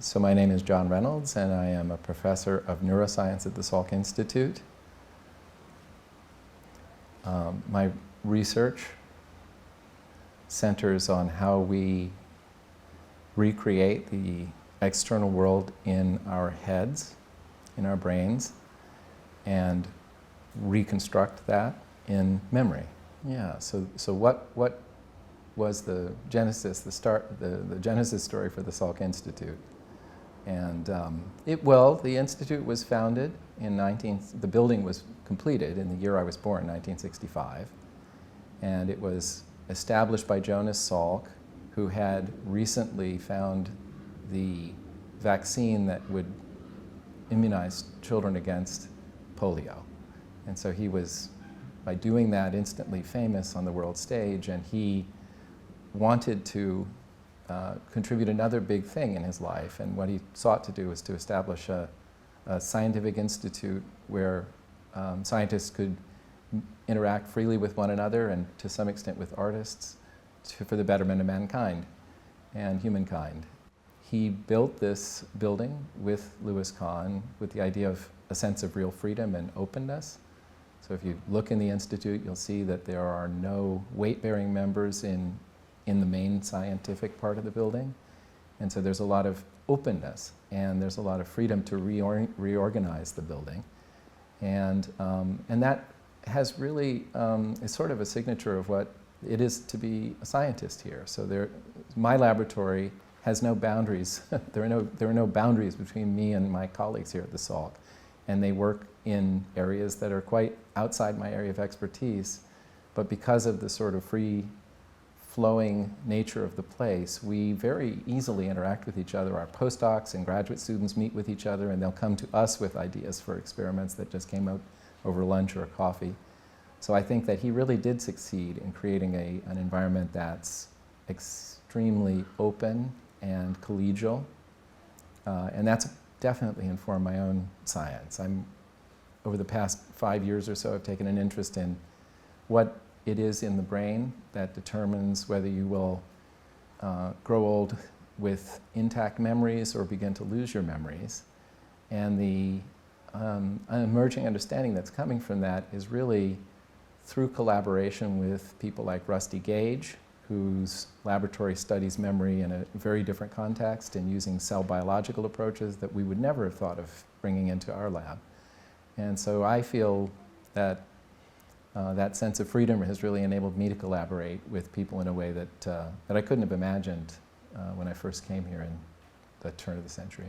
So my name is John Reynolds, and I am a professor of neuroscience at the Salk Institute. My research centers on how we recreate the external world in our heads, in our brains, and reconstruct that in memory. Yeah, so what was the genesis, the genesis story for the Salk Institute? And the Institute was founded in the building was completed in the year I was born, 1965. And it was established by Jonas Salk, who had recently found the vaccine that would immunize children against polio. And so he was, by doing that, instantly famous on the world stage, and he wanted to contribute another big thing in his life, and what he sought to do was to establish a scientific institute where scientists could interact freely with one another and to some extent with artists for the betterment of mankind and humankind. He built this building with Louis Kahn with the idea of a sense of real freedom and openness. So if you look in the Institute, you'll see that there are no weight-bearing members in the main scientific part of the building. And so there's a lot of openness, and there's a lot of freedom to reorganize the building. And that has really, is sort of a signature of what it is to be a scientist here. So my laboratory has no boundaries. there are no boundaries between me and my colleagues here at the Salk. And they work in areas that are quite outside my area of expertise. But because of the sort of free-flowing nature of the place, we very easily interact with each other. Our postdocs and graduate students meet with each other, and they'll come to us with ideas for experiments that just came out over lunch or coffee. So I think that he really did succeed in creating an environment that's extremely open and collegial, and that's definitely informed my own science. Over the past 5 years or so, I've taken an interest in what it is in the brain that determines whether you will grow old with intact memories or begin to lose your memories. And the emerging understanding that's coming from that is really through collaboration with people like Rusty Gage, whose laboratory studies memory in a very different context and using cell biological approaches that we would never have thought of bringing into our lab. And so I feel that that sense of freedom has really enabled me to collaborate with people in a way that I couldn't have imagined when I first came here in the turn of the century.